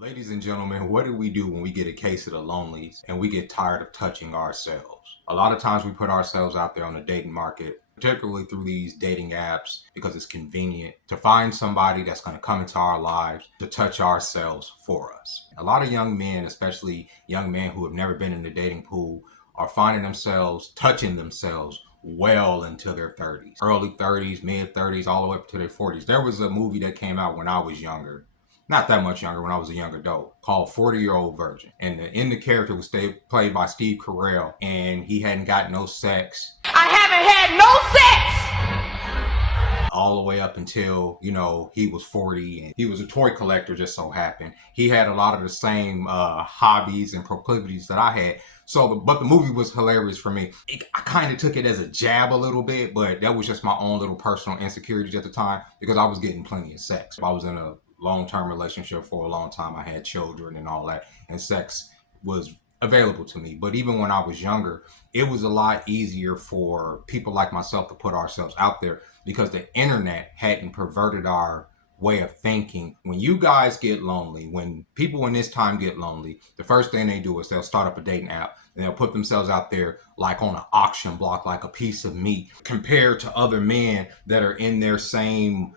Ladies and gentlemen, what do we do when we get a case of the lonelies and we get tired of touching ourselves? A lot of times we put ourselves out there on the dating market, particularly through these dating apps, because it's convenient to find somebody that's going to come into our lives to touch ourselves for us. A lot of young men, especially young men who have never been in the dating pool, are finding themselves touching themselves well into their 30s, early 30s, mid 30s, all the way up to their 40s. There was a movie that came out when I was younger, not that much younger, when I was a young adult, called 40-Year-Old Virgin. And the character was played by Steve Carell, and he hadn't got no sex. I haven't had no sex! All the way up until, he was 40, and he was a toy collector, just so happened. He had a lot of the same hobbies and proclivities that I had. But the movie was hilarious for me. I kind of took it as a jab a little bit, but that was just my own little personal insecurities at the time because I was getting plenty of sex. I was in a long-term relationship for a long time. I had children and all that, and sex was available to me. But even when I was younger, it was a lot easier for people like myself to put ourselves out there because the internet hadn't perverted our way of thinking. When you guys get lonely, when people in this time get lonely, the first thing they do is they'll start up a dating app and they'll put themselves out there like on an auction block, like a piece of meat, compared to other men that are in their same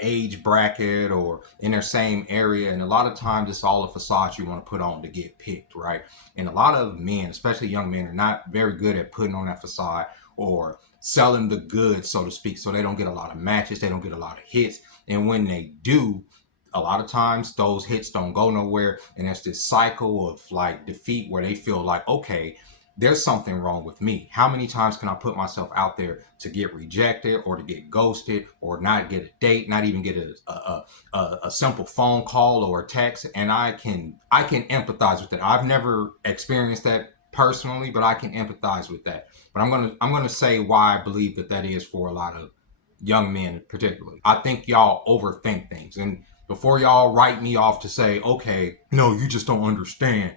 age bracket or in their same area. And a lot of times it's all a facade you want to put on to get picked, right? And a lot of men, especially young men, are not very good at putting on that facade or selling the goods, so to speak, so they don't get a lot of matches, they don't get a lot of hits. And when they do, a lot of times those hits don't go nowhere, and it's this cycle of like defeat where they feel like, okay, there's something wrong with me. How many times can I put myself out there to get rejected or to get ghosted or not get a date, not even get a simple phone call or a text? And I can empathize with that. I've never experienced that personally, but I can empathize with that. But I'm gonna say why I believe that is for a lot of young men particularly. I think y'all overthink things, and before y'all write me off to say, okay, no, you just don't understand.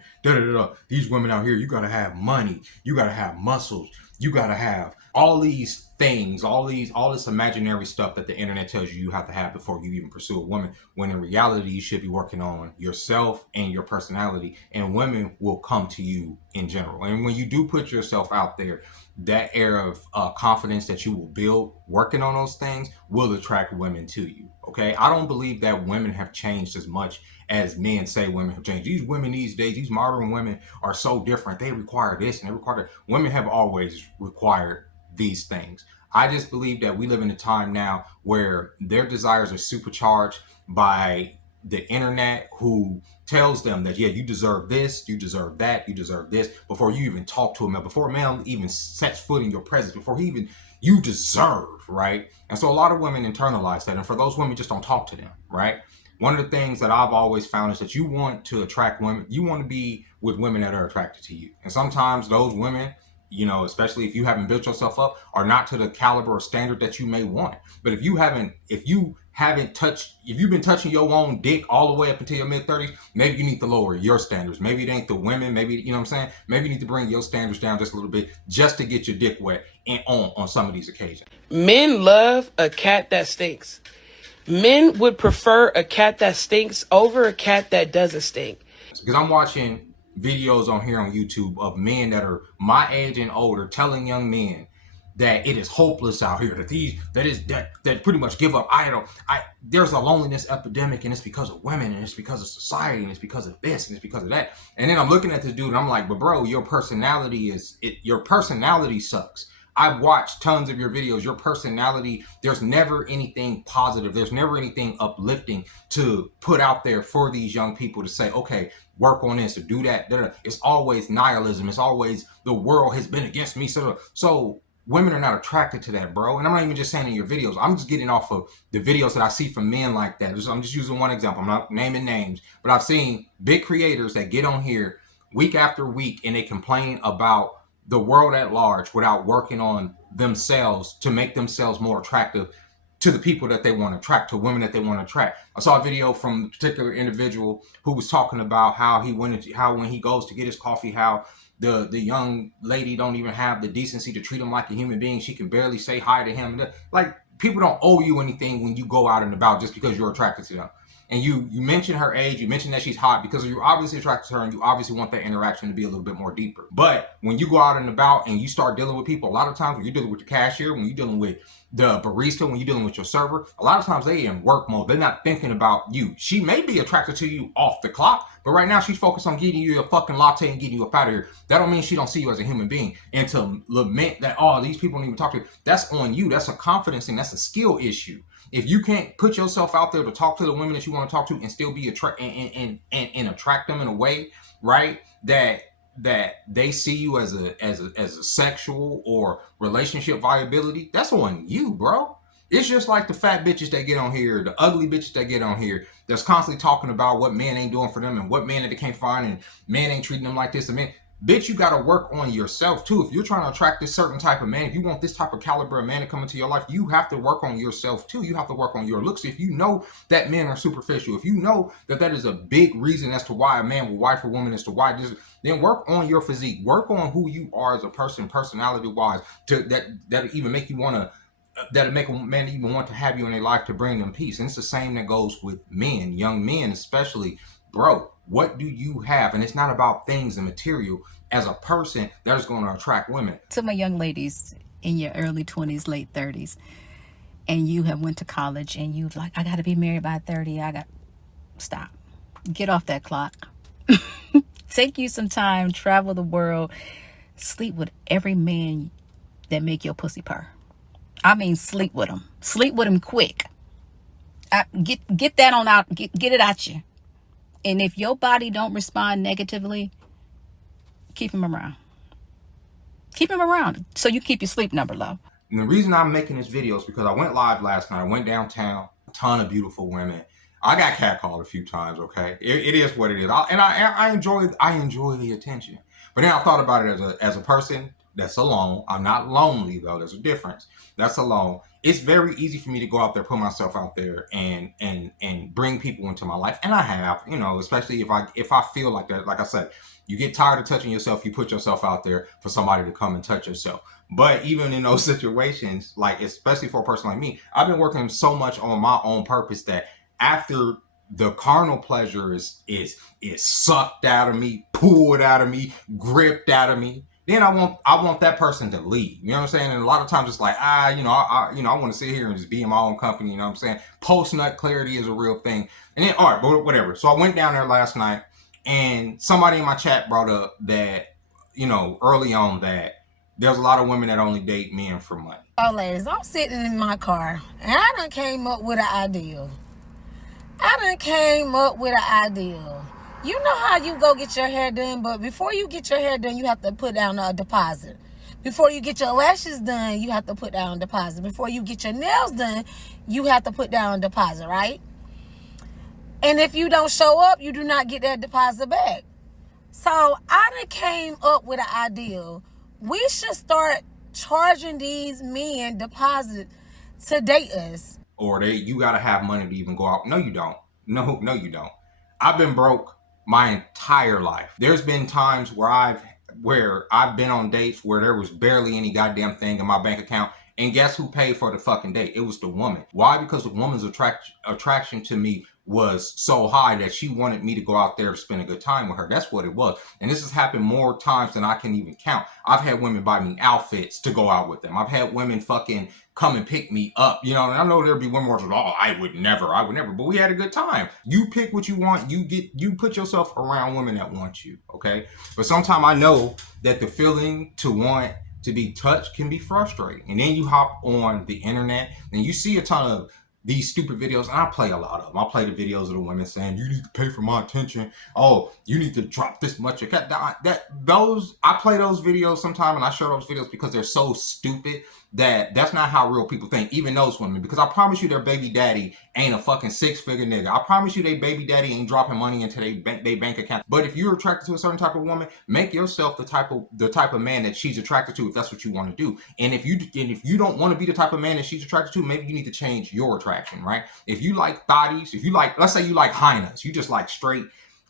These women out here, you gotta have money, you gotta have muscles, you gotta have all these things, all this imaginary stuff that the internet tells you have to have before you even pursue a woman, when in reality you should be working on yourself and your personality, and women will come to you in general. And when you do put yourself out there, that air of confidence that you will build working on those things will attract women to you. Okay, I don't believe that women have changed as much as men say women have changed. These women these days, these modern women are so different. They require this and they require that. Women have always required these things. I just believe that we live in a time now where their desires are supercharged by the internet, who tells them that, yeah, you deserve this, you deserve that, you deserve this, before you even talk to a man, before a man even sets foot in your presence, before he even, you deserve, right? And so a lot of women internalize that, and for those women, just don't talk to them, right? One of the things that I've always found is that you want to attract women, you want to be with women that are attracted to you. And sometimes those women, especially if you haven't built yourself up, are not to the caliber or standard that you may want. But if you've been touching your own dick all the way up until your mid-30s, maybe you need to lower your standards. Maybe it ain't the women, maybe, you know what I'm saying? Maybe you need to bring your standards down just a little bit just to get your dick wet and on some of these occasions. Men love a cat that stinks. Men would prefer a cat that stinks over a cat that doesn't stink. Because I'm watching videos on here on YouTube of men that are my age and older telling young men that it is hopeless out here, that pretty much give up. There's a loneliness epidemic, and it's because of women, and it's because of society, and it's because of this, and it's because of that. And then I'm looking at this dude and I'm like, but bro, your personality sucks. I've watched tons of your videos. Your personality, there's never anything positive. There's never anything uplifting to put out there for these young people to say, okay, work on this or do that. It's always nihilism. It's always the world has been against me. So women are not attracted to that, bro. And I'm not even just saying in your videos. I'm just getting off of the videos that I see from men like that. I'm just using one example. I'm not naming names, but I've seen big creators that get on here week after week and they complain about the world at large without working on themselves to make themselves more attractive to the people that they want to attract, to women that they want to attract. I saw a video from a particular individual who was talking about how when he goes to get his coffee, how the young lady don't even have the decency to treat him like a human being. She can barely say hi to him. Like, people don't owe you anything when you go out and about just because you're attracted to them. and you mention her age, you mention that she's hot because you're obviously attracted to her and you obviously want that interaction to be a little bit more deeper. But when you go out and about and you start dealing with people, a lot of times when you're dealing with the cashier, when you're dealing with the barista, when you're dealing with your server, a lot of times they in work mode. They're not thinking about you. She may be attracted to you off the clock, but right now she's focused on getting you a fucking latte and getting you up out of here. That don't mean she don't see you as a human being. And to lament that, oh, these people don't even talk to you, that's on you. That's a confidence thing. That's a skill issue. If you can't put yourself out there to talk to the women that you want to talk to and still be and attract them in a way, right, that they see you as a sexual or relationship viability, that's on you, bro. It's just like the fat bitches that get on here, the ugly bitches that get on here, that's constantly talking about what men ain't doing for them and what men that they can't find and men ain't treating them like this. And man, bitch, you gotta work on yourself too. If you're trying to attract this certain type of man, if you want this type of caliber of man to come into your life, you have to work on yourself too. You have to work on your looks. If you know that men are superficial, if you know that that is a big reason as to why a man will wife a woman, as to why this, then work on your physique. Work on who you are as a person, personality wise, to that even make you want to, that'll make a man even want to have you in their life to bring them peace. And it's the same that goes with men, young men especially. Bro, what do you have? And it's not about things and material. As a person, that is going to attract women. To my young ladies in your early 20s, late 30s, and you have went to college and you've like, I got to be married by 30. Stop. Get off that clock. Take you some time, travel the world, sleep with every man that make your pussy purr. I mean, sleep with them. Sleep with them quick. Get that on out. Get it at you. And if your body don't respond negatively, keep him around. Keep him around so you keep your sleep number low. And the reason I'm making this video is because I went live last night. I went downtown, a ton of beautiful women. I got catcalled a few times. Okay, it is what it is, I enjoy the attention. But then I thought about it as a person that's alone. I'm not lonely though. There's a difference. That's alone. It's very easy for me to go out there, put myself out there, and bring people into my life, and I have, especially if I feel like that. Like I said, you get tired of touching yourself, you put yourself out there for somebody to come and touch yourself. But even in those situations, like especially for a person like me, I've been working so much on my own purpose that after the carnal pleasure is sucked out of me, pulled out of me, gripped out of me, then I want that person to leave. You know what I'm saying? And a lot of times it's like, I want to sit here and just be in my own company. You know what I'm saying? Post nut clarity is a real thing. And then, all right, but whatever. So I went down there last night, and somebody in my chat brought up that, early on, that there's a lot of women that only date men for money. Oh, ladies, I'm sitting in my car, and I done came up with an idea. You know how you go get your hair done, but before you get your hair done, you have to put down a deposit. Before you get your lashes done, you have to put down a deposit. Before you get your nails done, you have to put down a deposit, right? And if you don't show up, you do not get that deposit back. So I done came up with an idea. We should start charging these men deposit to date us. Or you gotta have money to even go out. No, you don't. No, you don't. I've been broke my entire life. There's been times where I've been on dates where there was barely any goddamn thing in my bank account. And guess who paid for the fucking date? It was the woman. Why? Because the woman's attraction to me was so high that she wanted me to go out there to spend a good time with her. That's what it was. And this has happened more times than I can even count. I've had women buy me outfits to go out with them. I've had women fucking come and pick me up. And I know there'll be women who are like, oh, I would never. But we had a good time. You pick what you want. You put yourself around women that want you. Okay. But sometimes I know that the feeling to want to be touched can be frustrating. And then you hop on the internet and you see a ton of these stupid videos, and I play a lot of them. I play the videos of the women saying, you need to pay for my attention. Oh, you need to drop this much. I play those videos sometimes, and I show those videos because they're so stupid that's not how real people think, even those women. Because I promise you their baby daddy ain't a fucking 6-figure nigga. I promise you their baby daddy ain't dropping money into their bank account. But if you're attracted to a certain type of woman, make yourself the type of man that she's attracted to, if that's what you want to do. And if you don't want to be the type of man that she's attracted to, maybe you need to change your attraction, right? If you like thotties, if you like, let's say you like hyenas, you just like straight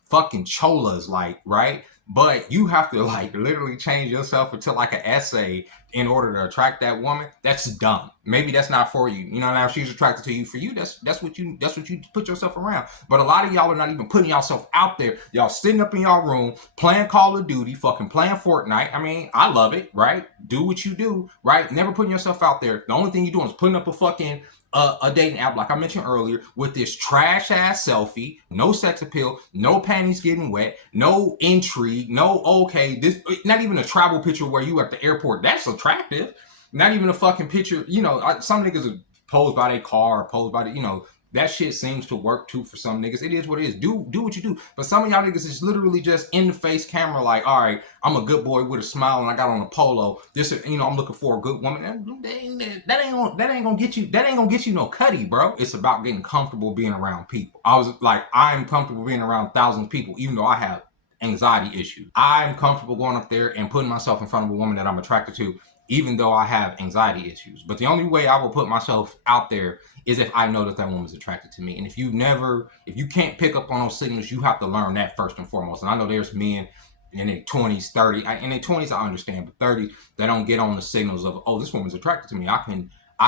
fucking cholas, like, right? But you have to like literally change yourself into like an essay in order to attract that woman, that's dumb. Maybe that's not for you. You know, now if she's attracted to you for you, that's what you put yourself around. But a lot of y'all are not even putting yourself out there. Y'all sitting up in y'all room playing Call of Duty, fucking playing Fortnite. I mean, I love it, right? Do what you do, right? Never putting yourself out there. The only thing you're doing is putting up a fucking a dating app, like I mentioned earlier, with this trash ass selfie, no sex appeal, no panties getting wet, no intrigue, no okay, this not even a travel picture where you at the airport. That's attractive. Not even a fucking picture. You know, some niggas are posed by their car, posed by the, you know, that shit seems to work too for some niggas. It is what it is. Do what you do. But some of y'all niggas is literally just in the face camera, like, all right, I'm a good boy with a smile and I got on a polo. This, you know, I'm looking for a good woman. That ain't gonna get you. That ain't gonna get you no cutty, bro. It's about getting comfortable being around people. I was like, I'm comfortable being around thousands of people, even though I have anxiety issues. I'm comfortable going up there and putting myself in front of a woman that I'm attracted to, even though I have anxiety issues. But the only way I will put myself out there is if I know that that woman's attracted to me. And if you can't pick up on those signals, you have to learn that first and foremost. And I know there's men in their 20s, 30, in their 20s, I understand, but 30, they don't get on the signals of, oh, this woman's attracted to me. I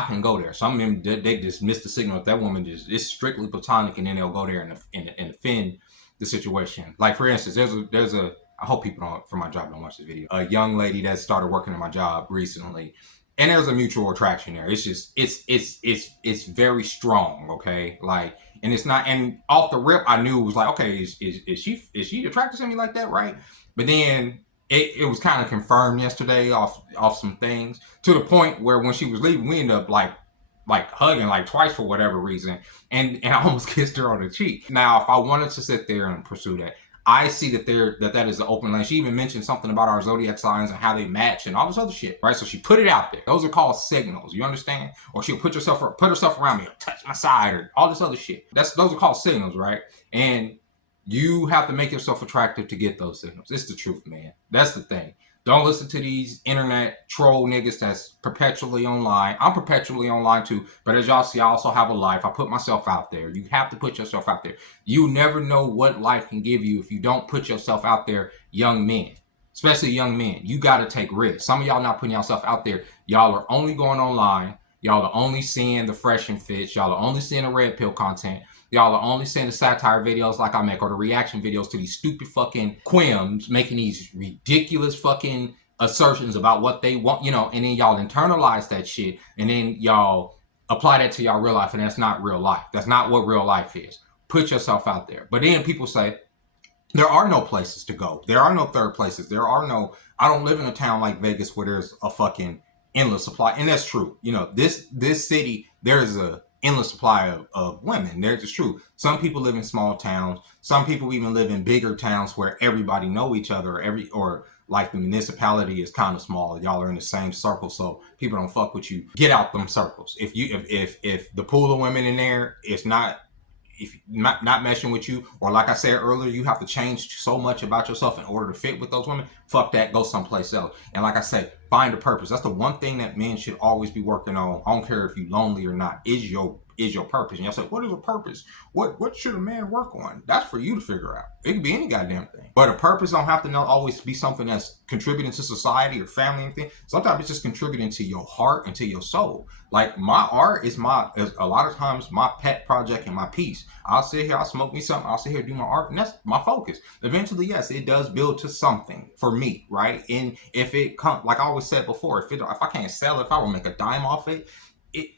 can go there. Some men, they just miss the signal that woman is strictly platonic, and then they'll go there and offend the situation. Like, for instance, there's a I hope people don't from my job don't watch this video. A young lady that started working in my job recently, and there's a mutual attraction there. It's just it's very strong, okay? Like, and it's not, and off the rip, I knew it was like, okay, is she attracted to me like that, right? But then it was kind of confirmed yesterday off some things, to the point where when she was leaving, we ended up like hugging like twice for whatever reason, and I almost kissed her on the cheek. Now, if I wanted to sit there and pursue that, I see that that is an open lane. She even mentioned something about our zodiac signs and how they match and all this other shit, right? So she put it out there. Those are called signals, you understand? Or she'll put herself around me, or touch my side, or all this other shit. Those are called signals, right? And you have to make yourself attractive to get those signals. It's the truth, man. That's the thing. Don't listen to these internet troll niggas that's perpetually online. I'm perpetually online too, but as y'all see, I also have a life. I put myself out there. You have to put yourself out there. You never know what life can give you if you don't put yourself out there, young men. Especially young men. You got to take risks. Some of y'all not putting yourself out there. Y'all are only going online. Y'all are only seeing the fresh and fits. Y'all are only seeing the red pill content. Y'all are only seeing the satire videos like I make, or the reaction videos to these stupid fucking quims making these ridiculous fucking assertions about what they want, you know, and then y'all internalize that shit, and then y'all apply that to y'all real life, and that's not real life. That's not what real life is. Put yourself out there. But then people say, there are no places to go. There are no third places. I don't live in a town like Vegas where there's a fucking endless supply. And that's true. You know, this city, there's a endless supply of women. There's just true. Some people live in small towns. Some people even live in bigger towns where everybody know each other, or like the municipality is kind of small. Y'all are in the same circle, so people don't fuck with you. Get out them circles. If the pool of women in there is not, if not meshing with you, or like I said earlier, you have to change so much about yourself in order to fit with those women, fuck that, go someplace else. And like I say, find a purpose. That's the one thing that men should always be working on. I don't care if you're lonely or not, is your purpose. And y'all say, what is a purpose? What should a man work on? That's for you to figure out. It could be any goddamn thing. But a purpose don't have to not always be something that's contributing to society or family or anything. Sometimes it's just contributing to your heart and to your soul. Like, my art is a lot of times my pet project and my peace. I'll sit here, I'll smoke me something, I'll sit here, do my art, and that's my focus. Eventually, yes, it does build to something for me, right? And if it comes, like I always said before, if I can't sell it, if I don't make a dime off it,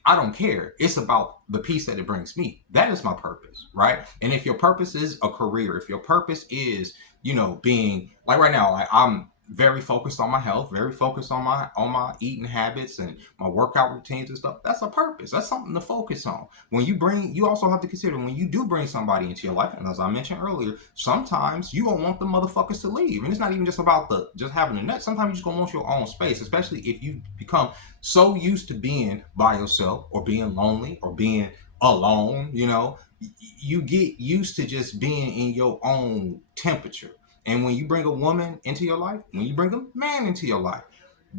I don't care. It's about the peace that it brings me. That is my purpose, right? And if your purpose is a career, if your purpose is, you know, being like right now, like I'm very focused on my health, very focused on my eating habits and my workout routines and stuff. That's a purpose. That's something to focus on. You also have to consider when you do bring somebody into your life, and as I mentioned earlier, sometimes you don't want the motherfuckers to leave. And it's not even just about just having a nut. Sometimes you just gonna want your own space, especially if you become so used to being by yourself or being lonely or being alone, you know, you get used to just being in your own temperature. And when you bring a woman into your life, when you bring a man into your life,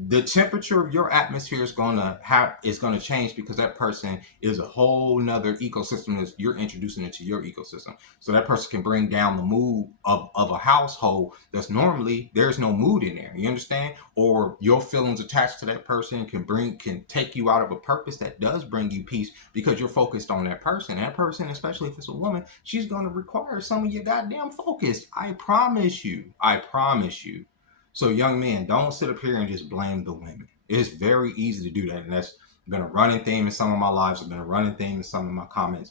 the temperature of your atmosphere is gonna change because that person is a whole nother ecosystem that you're introducing into your ecosystem. So that person can bring down the mood of a household that's normally there's no mood in there. You understand? Or your feelings attached to that person can take you out of a purpose that does bring you peace because you're focused on that person. That person, especially if it's a woman, she's gonna require some of your goddamn focus. I promise you. I promise you. So young men, don't sit up here and just blame the women. It's very easy to do that, and that's been a running theme in some of my lives. It's been a running theme in some of my comments.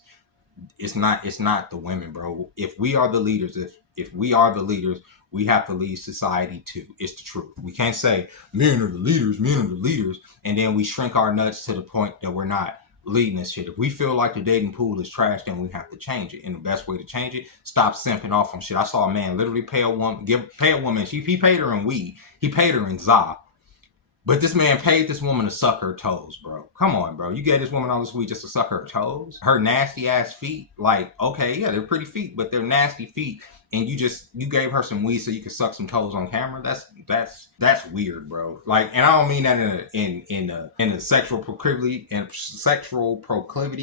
It's not the women, bro. If we are the leaders, if we are the leaders, we have to lead society too. It's the truth. We can't say men are the leaders, and then we shrink our nuts to the point that we're not leading this shit. If we feel like the dating pool is trash, then we have to change it. And the best way to change it, stop simping off on shit. I saw a man literally pay a woman. He paid her in weed. He paid her in za. But this man paid this woman to suck her toes, bro. Come on, bro. You gave this woman all this weed just to suck her toes? Her nasty ass feet? Like, okay, yeah, they're pretty feet, but they're nasty feet. And you gave her some weed so you could suck some toes on camera? That's weird, bro. Like, and I don't mean that in a sexual proclivity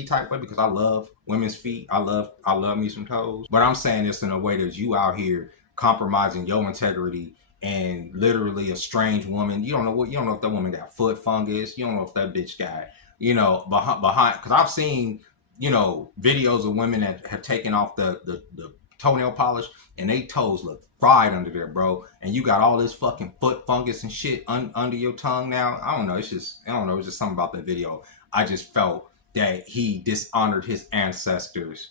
type way, because I love women's feet. I love me some toes. But I'm saying this in a way that you out here compromising your integrity and literally a strange woman. You don't know if that woman got foot fungus. You don't know if that bitch got, behind, because I've seen, videos of women that have taken off the toenail polish and they toes look fried under there, bro. And you got all this fucking foot fungus and shit under your tongue now. I don't know. It's just something about that video. I just felt that he dishonored his ancestors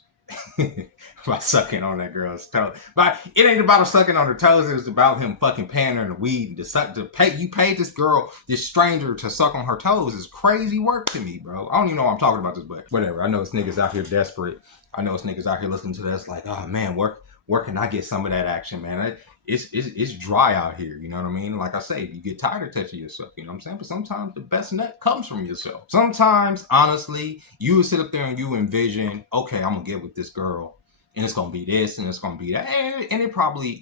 by sucking on that girl's toes. But it ain't about her sucking on her toes. It was about him fucking paying her the weed to pay. You paid this girl, this stranger, to suck on her toes. Is crazy work to me, bro. I don't even know why I'm talking about this, but whatever. I know it's niggas out here desperate. I know it's niggas out here listening to this like, oh man, where can I get some of that action, man? It's dry out here, you know what I mean? Like I say, you get tired of touching yourself, you know what I'm saying? But sometimes the best nut comes from yourself. Sometimes, honestly, you sit up there and you envision, okay, I'm gonna get with this girl, and it's gonna be this, and it's gonna be that, and it probably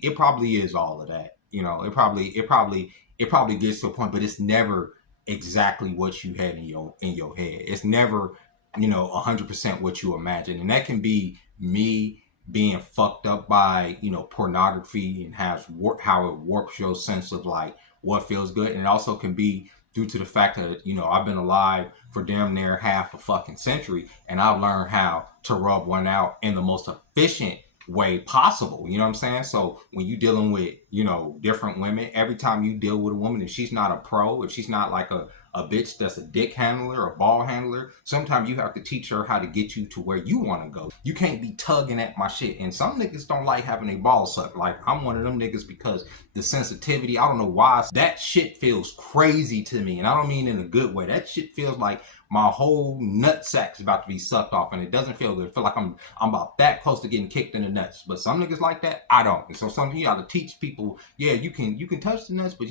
is all of that. It probably gets to a point, but it's never exactly what you had in your head. It's never 100% what you imagine, and that can be me being fucked up by pornography and how it warps your sense of like what feels good. And it also can be due to the fact that I've been alive for damn near half a fucking century, and I've learned how to rub one out in the most efficient way possible. You know what I'm saying? So when you dealing with different women, every time you deal with a woman, if she's not a pro, if she's not like a bitch that's a dick handler or a ball handler, sometimes you have to teach her how to get you to where you want to go. You can't be tugging at my shit. And some niggas don't like having a ball sucked. Like, I'm one of them niggas because the sensitivity, I don't know why, that shit feels crazy to me. And I don't mean in a good way. That shit feels like my whole nut sack's about to be sucked off, and it doesn't feel good. I feel like I'm about that close to getting kicked in the nuts. But some niggas like that, I don't. And so some you gotta teach people, yeah, you can touch the nuts, but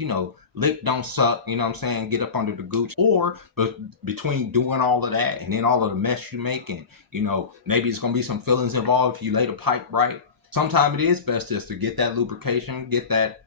lick don't suck, you know what I'm saying? Get up under the gooch. Or but between doing all of that and then all of the mess you make, and maybe it's gonna be some feelings involved if you lay the pipe right. Sometimes it is best just to get that lubrication, get that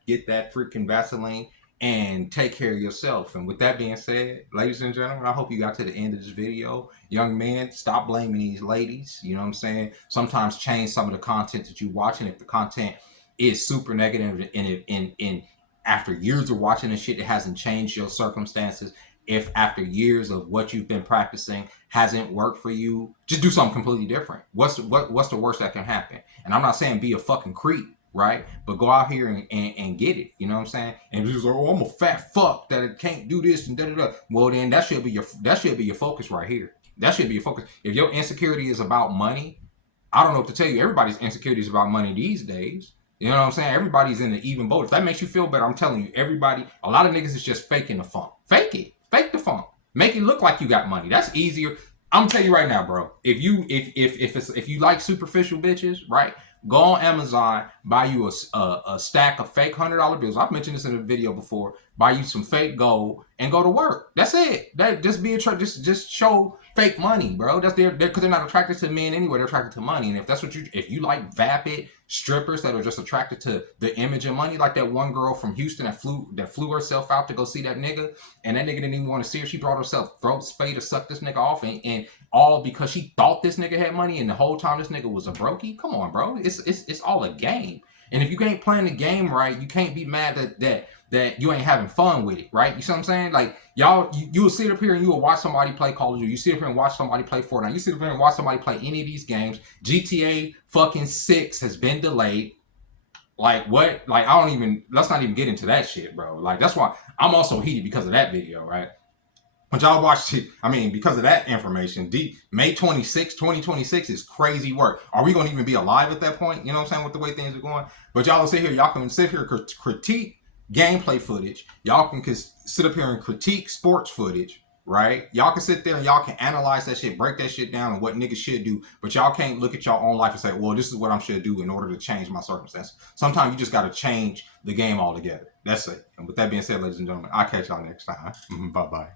freaking Vaseline, and take care of yourself. And with that being said, ladies and gentlemen, I hope you got to the end of this video. Young men, stop blaming these ladies. You know what I'm saying? Sometimes change some of the content that you watch, and if the content is super negative and after years of watching this shit, it hasn't changed your circumstances. If after years of what you've been practicing hasn't worked for you, just do something completely different. What's the worst that can happen? And I'm not saying be a fucking creep, right? But go out here and get it. You know what I'm saying? And just like, oh, I'm a fat fuck that can't do this and da da da. Well, then that should be your focus right here. That should be your focus. If your insecurity is about money, I don't know what to tell you. Everybody's insecurity is about money these days. You know what I'm saying? Everybody's in the even boat. If that makes you feel better, I'm telling you, a lot of niggas is just faking the funk. Fake it. Fake the funk. Make it look like you got money. That's easier. I'm telling you right now, bro. If you like superficial bitches, right? Go on Amazon, buy you a stack of fake $100 bills. I've mentioned this in a video before. Buy you some fake gold and go to work. That's it. That just show fake money, bro. That's because they're not attracted to men anyway. They're attracted to money. And if that's if you like vapid, strippers that are just attracted to the image and money. Like that one girl from Houston that flew herself out to go see that nigga, and that nigga didn't even want to see her. She brought herself throat spray to suck this nigga off, and all because she thought this nigga had money, and the whole time this nigga was a brokey. Come on, bro. It's all a game. And if you ain't playing the game right, you can't be mad that you ain't having fun with it, right? You see what I'm saying? Like y'all, you will sit up here and you will watch somebody play Call of Duty. You sit up here and watch somebody play Fortnite. You sit up here and watch somebody play any of these games. GTA fucking 6 has been delayed. Like what? Like let's not even get into that shit, bro. Like that's why I'm also heated because of that video, right? But y'all watched it, I mean, because of that information, May 26, 2026 is crazy work. Are we going to even be alive at that point? You know what I'm saying? With the way things are going. But y'all can sit here critique gameplay footage. Y'all can sit up here and critique sports footage, right? Y'all can sit there and y'all can analyze that shit, break that shit down and what niggas should do. But y'all can't look at y'all own life and say, well, this is what I should do in order to change my circumstances. Sometimes you just got to change the game altogether. That's it. And with that being said, ladies and gentlemen, I'll catch y'all next time. Bye-bye.